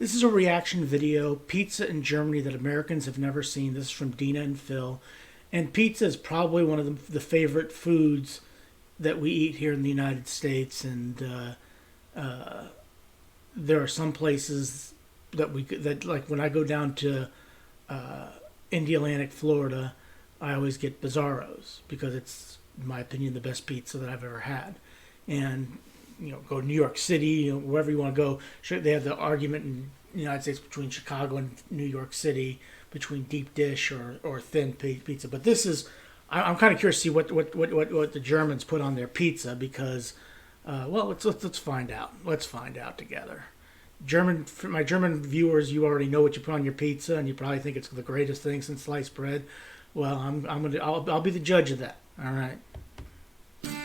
This is a reaction video, pizza in Germany that Americans have never seen. This is from Dina and Phil. And pizza is probably one of the favorite foods that we eat here in the United States. And there are some places that like when I go down to Indialantic, Florida, I always get Bizarros because it's, in my opinion, the best pizza that I've ever had. And go to New York City, wherever you want to go. Sure, they have the argument in the United States between Chicago and New York City, between deep dish or thin pizza. But this is, I'm kind of curious to see what the Germans put on their pizza because, well, let's find out. Let's find out together. For my German viewers, you already know what you put on your pizza, and you probably think it's the greatest thing since sliced bread. Well, I'll be the judge of that. All right.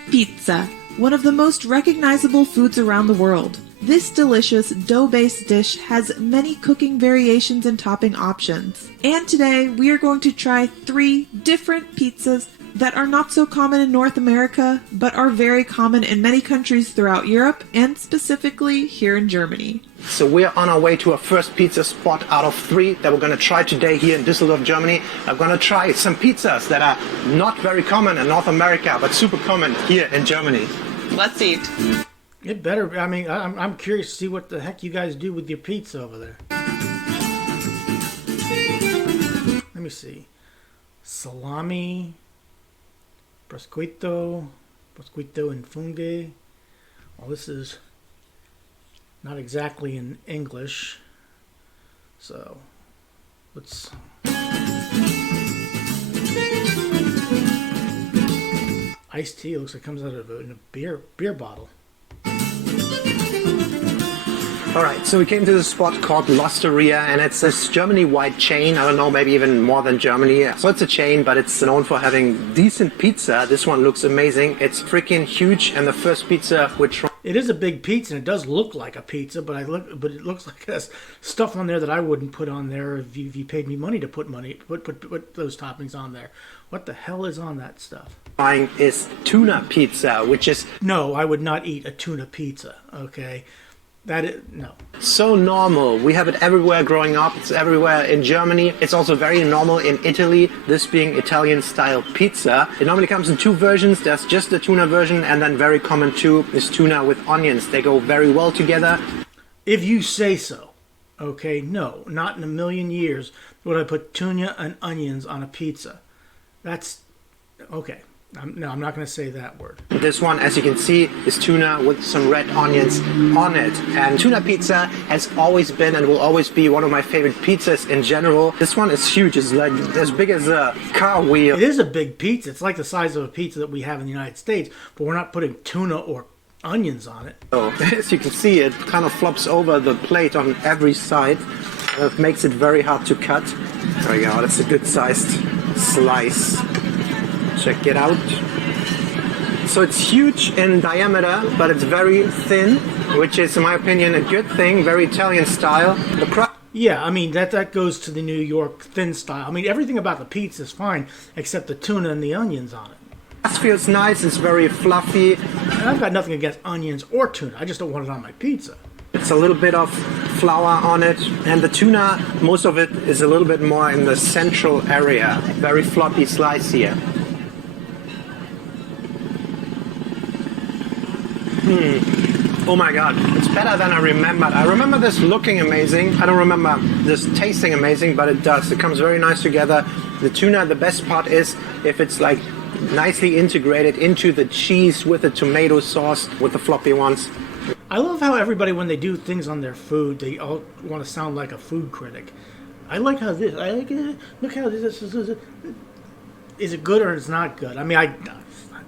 Pizza, one of the most recognizable foods around the world. This delicious dough-based dish has many cooking variations and topping options. And today we are going to try 3 different pizzas that are not so common in North America, but are very common in many countries throughout Europe and specifically here in Germany. So we're on our way to our first pizza spot out of 3 that we're going to try today here in Düsseldorf, Germany. I'm going to try some pizzas that are not very common in North America, but super common here in Germany. Let's eat. It better. I mean, I'm curious to see what the heck you guys do with your pizza over there. Let me see. Salami, prosciutto and fungi. Well, this is not exactly in English, so let's. Iced tea looks like it comes out of a beer bottle. Alright, so we came to this spot called L'Osteria, and it's this Germany-wide chain. I don't know, maybe even more than Germany. So it's a chain, but it's known for having decent pizza. This one looks amazing. It's freaking huge, and the first pizza which... It is a big pizza, and it does look like a pizza, but it looks like it has stuff on there that I wouldn't put on there if you paid me money to put those toppings on there. What the hell is on that stuff? Is tuna pizza, which is... No, I would not eat a tuna pizza, okay? No. So normal. We have it everywhere growing up. It's everywhere in Germany. It's also very normal in Italy, this being Italian-style pizza. It normally comes in 2 versions. There's just the tuna version, and then very common too is tuna with onions. They go very well together. If you say so. Okay, no, not in a million years would I put tuna and onions on a pizza. That's... okay. No, I'm not going to say that word. This one, as you can see, is tuna with some red onions on it. And tuna pizza has always been and will always be one of my favorite pizzas in general. This one is huge. It's like as big as a car wheel. It is a big pizza. It's like the size of a pizza that we have in the United States, but we're not putting tuna or onions on it. So, as you can see, it kind of flops over the plate on every side. It makes it very hard to cut. There we go. That's a good sized slice. Check it out. So it's huge in diameter, but it's very thin, which is, in my opinion, a good thing. Very Italian style. Yeah, I mean, that goes to the New York thin style. I mean, everything about the pizza is fine, except the tuna and the onions on it. Crust feels nice. It's very fluffy. And I've got nothing against onions or tuna. I just don't want it on my pizza. It's a little bit of flour on it, and the tuna, most of it is a little bit more in the central area. Very floppy slice here. Oh my god, it's better than I remembered. I remember this looking amazing. I don't remember this tasting amazing, but it does. It comes very nice together. The tuna, the best part is if it's like nicely integrated into the cheese with the tomato sauce, with the floppy ones. I love how everybody, when they do things on their food, they all want to sound like a food critic. I like how this, I like it, look how this is it good or it's not good? I mean,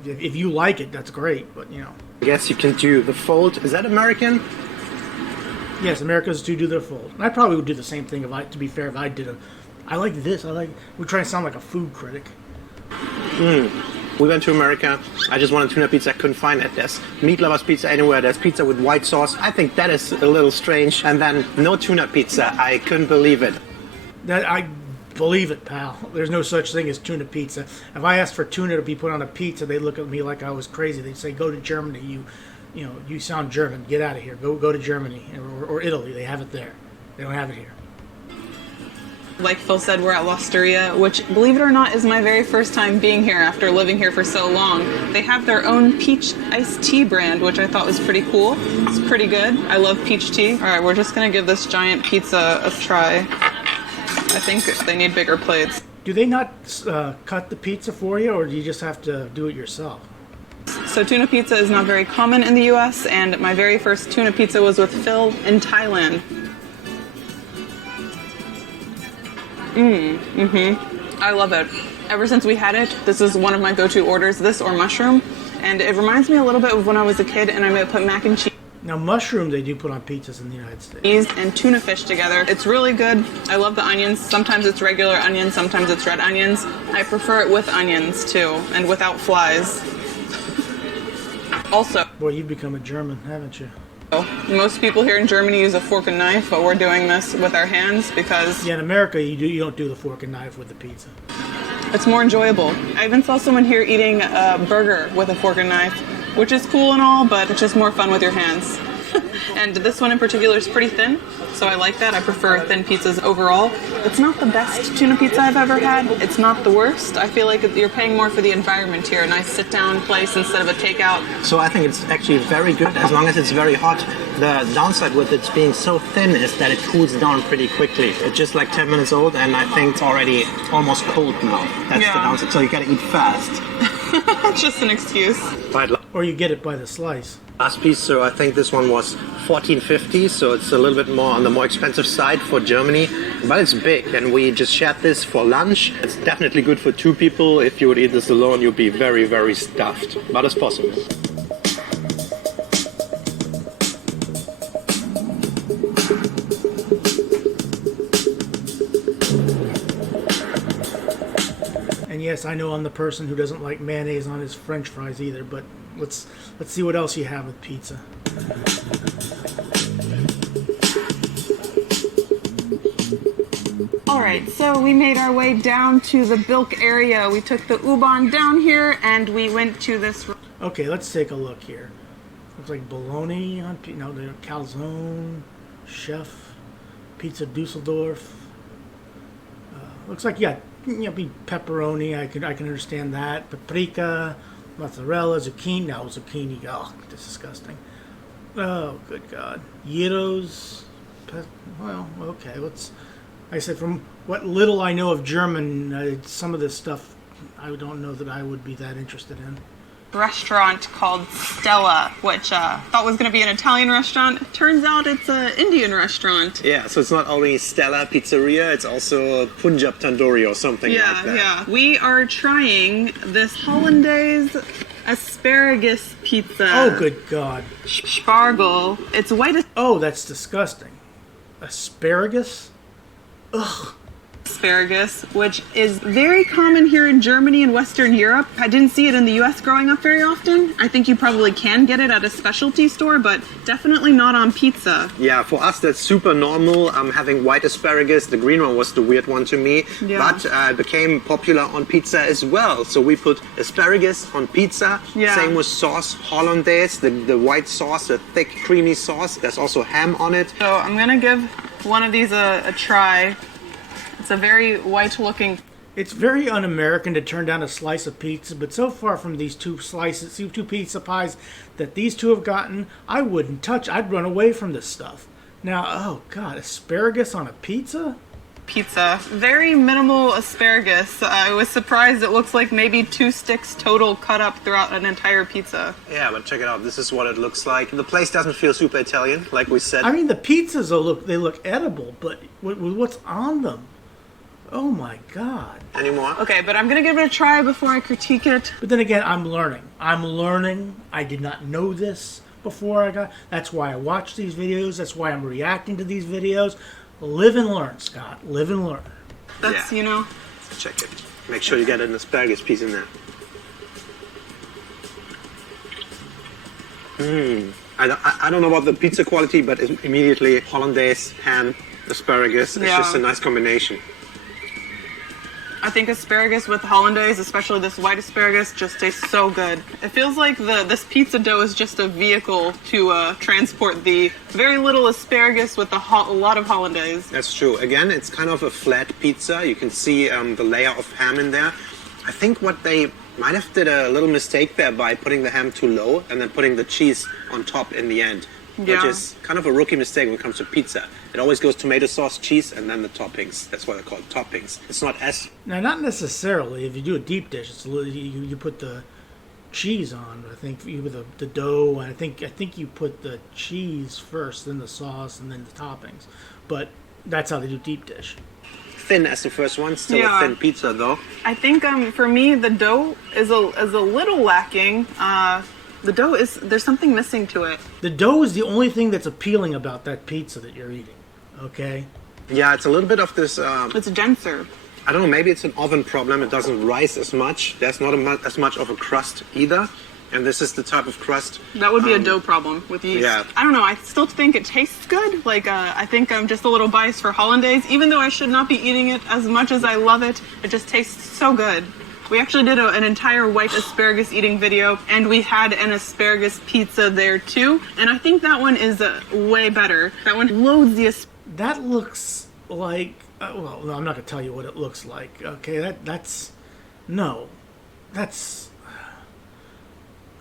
if you like it, that's great, but I guess you can do the fold. Is that American? Yes, Americans do their fold. And I probably would do the same thing to be fair, if I did I like this, we're trying to sound like a food critic. We went to America. I just wanted tuna pizza. I couldn't find it. There's meat lovers pizza anywhere. There's pizza with white sauce. I think that is a little strange. And then no tuna pizza. I couldn't believe it. I believe it, pal. There's no such thing as tuna pizza. If I asked for tuna to be put on a pizza, they'd look at me like I was crazy. They'd say, "Go to Germany. You sound German. Get out of here. Go to Germany or Italy. They have it there." They don't have it here. Like Phil said, we're at L'Osteria, which, believe it or not, is my very first time being here after living here for so long. They have their own peach iced tea brand, which I thought was pretty cool. It's pretty good. I love peach tea. All right, we're just going to give this giant pizza a try. I think they need bigger plates. Do they not cut the pizza for you, or do you just have to do it yourself? So tuna pizza is not very common in the U.S., and my very first tuna pizza was with Phil in Thailand. I love it. Ever since we had it, this is one of my go-to orders, this or mushroom. And it reminds me a little bit of when I was a kid and I might put mac and cheese Now, mushroom they do put on pizzas in the United States. and tuna fish together. It's really good. I love the onions. Sometimes it's regular onions, sometimes it's red onions. I prefer it with onions too, and without flies. Also, Boy, you've become a German, haven't you? most people here in Germany use a fork and knife, but we're doing this with our hands because Yeah, in America, you don't do the fork and knife with the pizza. it's more enjoyable. I even saw someone here eating a burger with a fork and knife, which is cool and all, but it's just more fun with your hands. And this one in particular is pretty thin, so I like that. I prefer thin pizzas overall. It's not the best tuna pizza I've ever had. It's not the worst. I feel like you're paying more for the environment here, a nice sit-down place instead of a takeout. So I think it's actually very good as long as it's very hot. The downside with it being so thin is that it cools down pretty quickly. It's just like 10 minutes old, and I think it's already almost cold now. That's the Yeah. downside. So you gotta eat fast. It's just an excuse. Right, Or you get it by the slice. last piece, so I think this one was $14.50, so it's a little bit more on the more expensive side for Germany, but it's big, and we just shared this for lunch. It's definitely good for two people. If you would eat this alone, you'd be very, very stuffed, but it's possible. And yes, I know I'm the person who doesn't like mayonnaise on his French fries either, but let's see what else you have with pizza. All right, so we made our way down to the Bilk area. We took the U-Bahn down here, and we went to this... Okay, let's take a look here. Looks like bologna on no, the calzone, chef, pizza Dusseldorf. Looks like be pepperoni. I can understand that. Paprika, mozzarella, zucchini. No, zucchini. Oh, that's disgusting. Oh, good God. Gyros. Well, okay. Like I said, from what little I know of German, some of this stuff I don't know that I would be that interested in. restaurant called Stella, which thought was going to be an Italian restaurant. Turns out it's an Indian restaurant. Yeah, so it's not only Stella Pizzeria, it's also Punjab Tandoori or something like that. Yeah. We are trying this hollandaise asparagus pizza. Oh, good God. Spargel. It's white Oh, that's disgusting. Asparagus? Ugh. asparagus, which is very common here in Germany and Western Europe. I didn't see it in the US growing up very often. I think you probably can get it at a specialty store, but definitely not on pizza. Yeah, for us that's super normal. I'm having white asparagus. The green one was the weird one to me. Yeah. But it became popular on pizza as well. So we put asparagus on pizza. Yeah. Same with sauce, hollandaise, the white sauce, the thick creamy sauce. There's also ham on it. So I'm gonna give one of these a try. It's a very white-looking. It's very un-American to turn down a slice of pizza, but so far from these two pizza pies that these two have gotten, I wouldn't touch. I'd run away from this stuff. Now, oh God, asparagus on a pizza? Pizza. Very minimal asparagus. I was surprised it looks like maybe 2 sticks total cut up throughout an entire pizza. Yeah, but check it out. This is what it looks like. The place doesn't feel super Italian, like we said. I mean, the pizzas look edible, but what's on them? Oh my God. Anymore? Okay, but I'm gonna give it a try before I critique it. But then again, I'm learning. I did not know this before I got. That's why I watch these videos. That's why I'm reacting to these videos. Live and learn, Scott. Live and learn. That's, Yeah. you know. Check it. Make sure you get an asparagus piece in there. I don't know about the pizza quality, but it's immediately hollandaise, ham, asparagus. It's Yeah. just a nice combination. I think asparagus with hollandaise, especially this white asparagus, just tastes so good. It feels like this pizza dough is just a vehicle to transport the very little asparagus with a lot of hollandaise. That's true. Again, it's kind of a flat pizza. You can see the layer of ham in there. I think what they might have did a little mistake there by putting the ham too low and then putting the cheese on top in the end. Which is kind of a rookie mistake when it comes to pizza. It always goes tomato sauce, cheese, and then the toppings. That's why they're called toppings. It's not as... Now, not necessarily. If you do a deep dish, it's a little, you put the cheese on. I think you with the dough, and I think you put the cheese first, then the sauce, and then the toppings. But that's how they do deep dish. Thin as the first one, still a thin pizza though. I think for me the dough is a little lacking. The dough there's something missing to it. The dough is the only thing that's appealing about that pizza that you're eating. Okay. Yeah, it's a little bit of this. It's denser. I don't know. Maybe it's an oven problem. It doesn't rise as much. There's not as much of a crust either. And this is the type of crust. That would be a dough problem with yeast. Yeah. I don't know. I still think it tastes good. Like, I think I'm just a little biased for hollandaise. Even though I should not be eating it as much as I love it, it just tastes so good. We actually did an entire white asparagus eating video, and we had an asparagus pizza there too. And I think that one is way better. That one loads the That looks like... well, no, I'm not going to tell you what it looks like. Okay, that's... No. That's...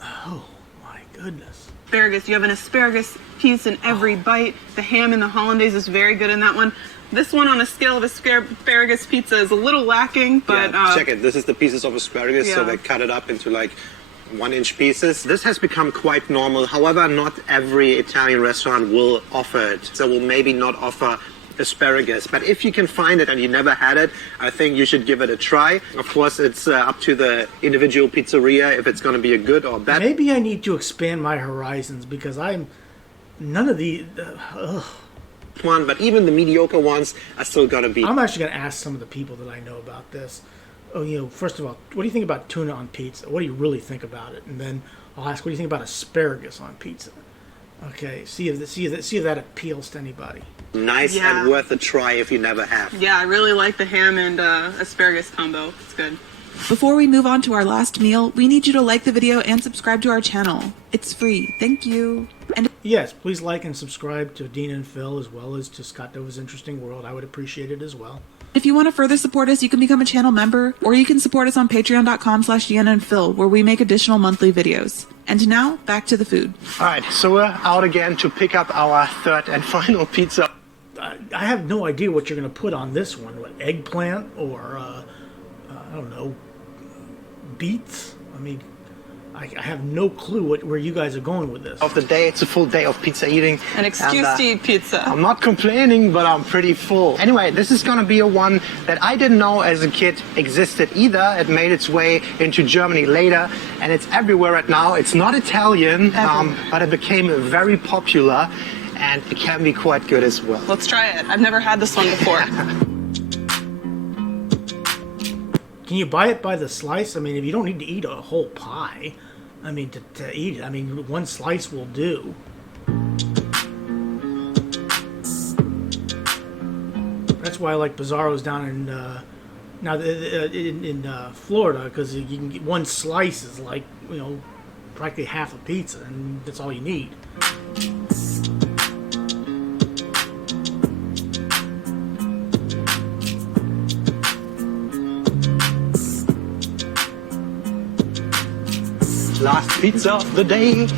Oh, my goodness. asparagus. You have an asparagus piece in every bite. The ham and the hollandaise is very good in that one. This one on a scale of asparagus pizza is a little lacking, but... Yeah, check it. This is the pieces of asparagus, so they cut it up into like 1-inch pieces. This has become quite normal. However, not every Italian restaurant will offer it. So will maybe not offer asparagus. But if you can find it and you never had it, I think you should give it a try. Of course, it's up to the individual pizzeria if it's going to be a good or bad. Maybe I need to expand my horizons because I'm... None of the... one, but even the mediocre ones are still going to be... I'm actually going to ask some of the people that I know about this. Oh, you know, first of all, what do you think about tuna on pizza? What do you really think about it? And then I'll ask, what do you think about asparagus on pizza? Okay, see if that appeals to anybody. Nice and worth a try if you never have. Yeah, I really like the ham and asparagus combo. It's good. Before we move on to our last meal, we need you to like the video and subscribe to our channel. It's free. Thank you. And yes, please like and subscribe to Dina and Phil as well as to Scott Dova's Interesting World. I would appreciate it as well. if you want to further support us, you can become a channel member, or you can support us on patreon.com/DeannaandPhil, where we make additional monthly videos. And now, back to the food. All right, so we're out again to pick up our third and final pizza. I have no idea what you're going to put on this one. What, eggplant or, I don't know, beets? I mean, I have no clue where you guys are going with this. Of the day, it's a full day of pizza eating. An excuse to eat pizza. I'm not complaining, but I'm pretty full. Anyway, this is going to be a one that I didn't know as a kid existed either. It made its way into Germany later, and it's everywhere right now. It's not Italian, but it became very popular, and it can be quite good as well. Let's try it. I've never had this one before. Can you buy it by the slice? I mean, if you don't need to eat a whole pie, I mean, to eat it, I mean, one slice will do. That's why I like Bizarros down in Florida, because you can get one slice is like, you know, practically half a pizza, and that's all you need. Last pizza of the day.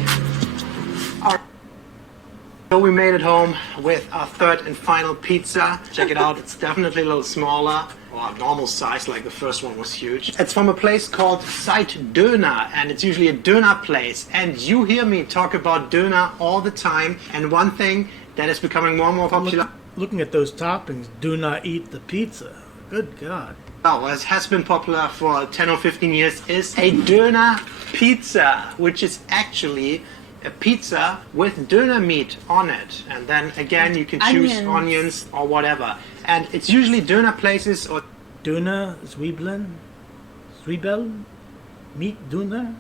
So we made it home with our third and final pizza. Check it out, it's definitely a little smaller, or normal size, like the first one was huge. It's from a place called Döner, and it's usually a Döner place. And you hear me talk about Döner all the time, and one thing that is becoming more and more popular... Looking at those toppings, do not eat the pizza. Good God. Oh, it has been popular for 10 or 15 years, is a Döner pizza, which is actually a pizza with Döner meat on it. And then again, you can choose onions or whatever. And it's usually Döner places or... Döner, Zwiebel, meat Döner?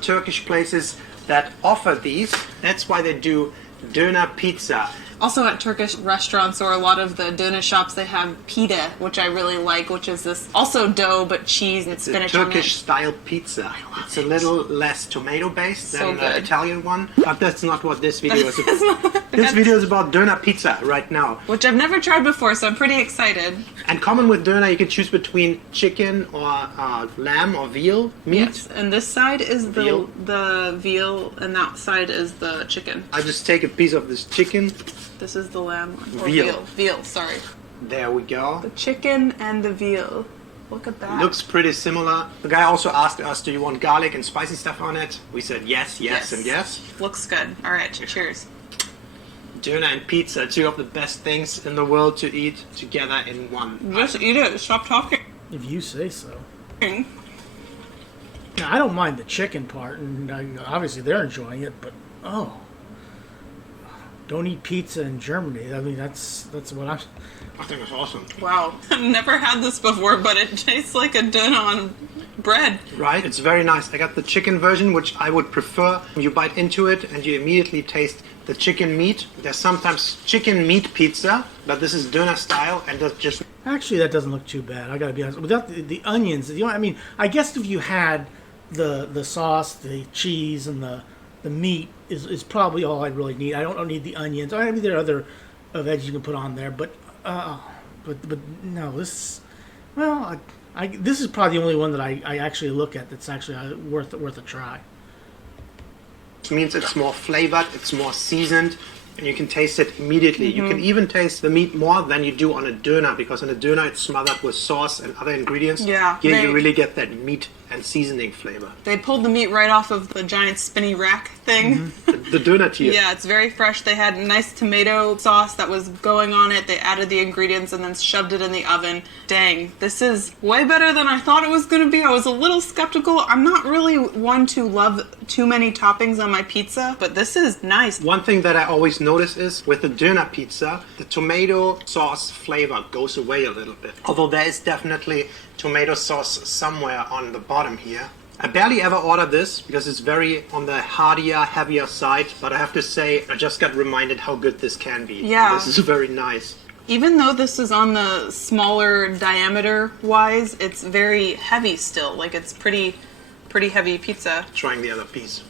Turkish places that offer these. That's why they do Döner pizza. Also at Turkish restaurants or a lot of the Döner shops, they have pita, which I really like, which is this also dough but cheese and It's a spinach on it. Turkish-style pizza. It's a little less tomato-based So than the good. Italian one, but that's not what this video is about. This video is about Döner pizza right now. Which I've never tried before, so I'm pretty excited. And common with Döner, you can choose between chicken or lamb or veal meat. Yes, and this side is Veal. the veal, and that side is the chicken. I just take a piece of this chicken. This is the lamb one. Or Veal. Veal, sorry. There we go. The chicken and the veal. Look at that. Looks pretty similar. The guy also asked us, do you want garlic and spicy stuff on it? We said yes, yes, and yes. Looks good. All right, cheers. Döner and pizza, two of the best things in the world to eat together in one. Just eat it. Stop talking. If you say so. Now, I don't mind the chicken part, and obviously they're enjoying it, but don't eat pizza in Germany. I mean, that's what I'm. I think it's awesome. Wow. I've never had this before, but it tastes like a Döner on bread. Right? It's very nice. I got the chicken version, which I would prefer. You bite into it and you immediately taste the chicken meat. There's sometimes chicken meat pizza, but this is Döner style, and that's just... Actually, that doesn't look too bad. I gotta be honest. Without the onions, I mean, I guess if you had the sauce, the cheese, and the meat is probably all I really need. I don't need the onions. I mean, there are other veggies you can put on there, but no, this. Well, this is probably the only one that I actually look at that's actually worth a try. It means it's more flavored, it's more seasoned, and you can taste it immediately. You can even taste the meat more than you do on a Döner, because on a Döner it's smothered with sauce and other ingredients. Yeah, Here you really get that meat and seasoning flavor. They pulled the meat right off of the giant spinny rack thing. The Döner tier. Yeah, it's very fresh. They had nice tomato sauce that was going on it. They added the ingredients and then shoved it in the oven. Dang, this is way better than I thought it was going to be. I was a little skeptical. I'm not really one to love too many toppings on my pizza, but this is nice. One thing that I always notice is with the Döner pizza, the tomato sauce flavor goes away a little bit. Although there is definitely tomato sauce somewhere on the bottom here. I barely ever order this because it's very on the heartier, heavier side, but I have to say I just got reminded how good this can be. Yeah. This is very nice. Even though this is on the smaller diameter wise, it's very heavy still. Like it's pretty heavy pizza. Trying the other piece.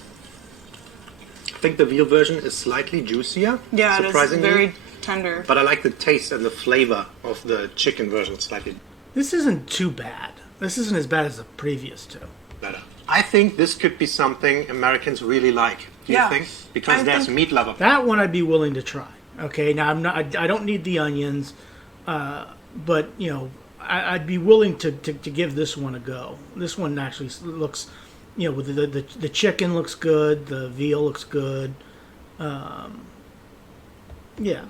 I think the veal version is slightly juicier, Yeah, it is surprisingly. very tender. But I like the taste and the flavor of the chicken version slightly This isn't too bad. This isn't as bad as the previous two. better. I think this could be something Americans really like. Do Yeah. you think? Because I there's think- meat lover. That one I'd be willing to try. Okay, now I don't need the onions, but I'd be willing to give this one a go. This one actually looks, with the chicken looks good, the veal looks good. Yeah.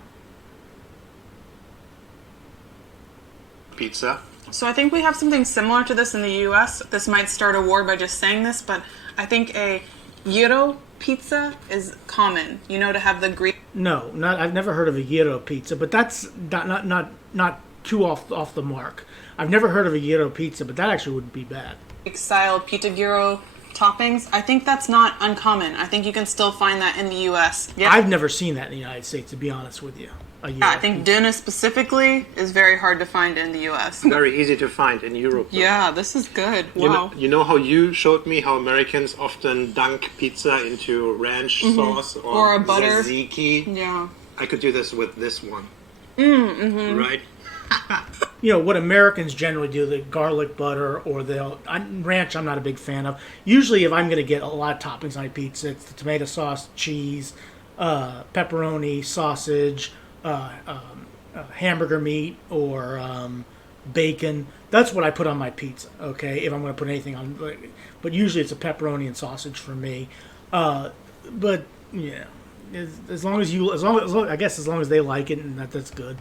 Pizza. So I think we have something similar to this in the US. This might start a war by just saying this, but I think a gyro pizza is common. To have the Greek No, I've never heard of a gyro pizza, but that's not too off the mark. I've never heard of a gyro pizza, but that actually wouldn't be bad. style pita gyro toppings. I think that's not uncommon. I think you can still find that in the US. Yeah. I've never seen that in the United States, to be honest with you. Yeah, I think Döner specifically is very hard to find in the US. Very easy to find in Europe. though. Yeah, this is good. Wow. You know how you showed me how Americans often dunk pizza into ranch sauce Or a butter. tzatziki? Yeah. I could do this with this one. Right? What Americans generally do, the garlic butter or ranch, I'm not a big fan of. Usually, if I'm going to get a lot of toppings on my pizza, it's the tomato sauce, cheese, pepperoni, sausage, hamburger meat, or bacon. That's what I put on my pizza, okay, if I'm going to put anything on. But usually it's a pepperoni and sausage for me. But, yeah, as long as they like it, and that's good.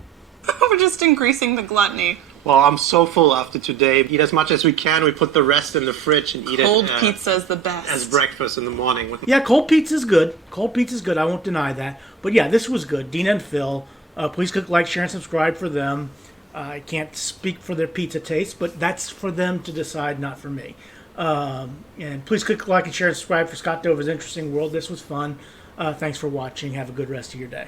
We're just increasing the gluttony. Well, I'm so full after today. Eat as much as we can. We put the rest in the fridge and eat Cold it pizza is the best. as breakfast in the morning. Yeah, cold pizza's good. Cold pizza's good. I won't deny that. But yeah, this was good. Dina and Phil. Please click like, share, and subscribe for them. I can't speak for their pizza taste, but that's for them to decide, not for me. And please click like and share and subscribe for Scott Dover's Interesting World. This was fun. Thanks for watching. Have a good rest of your day.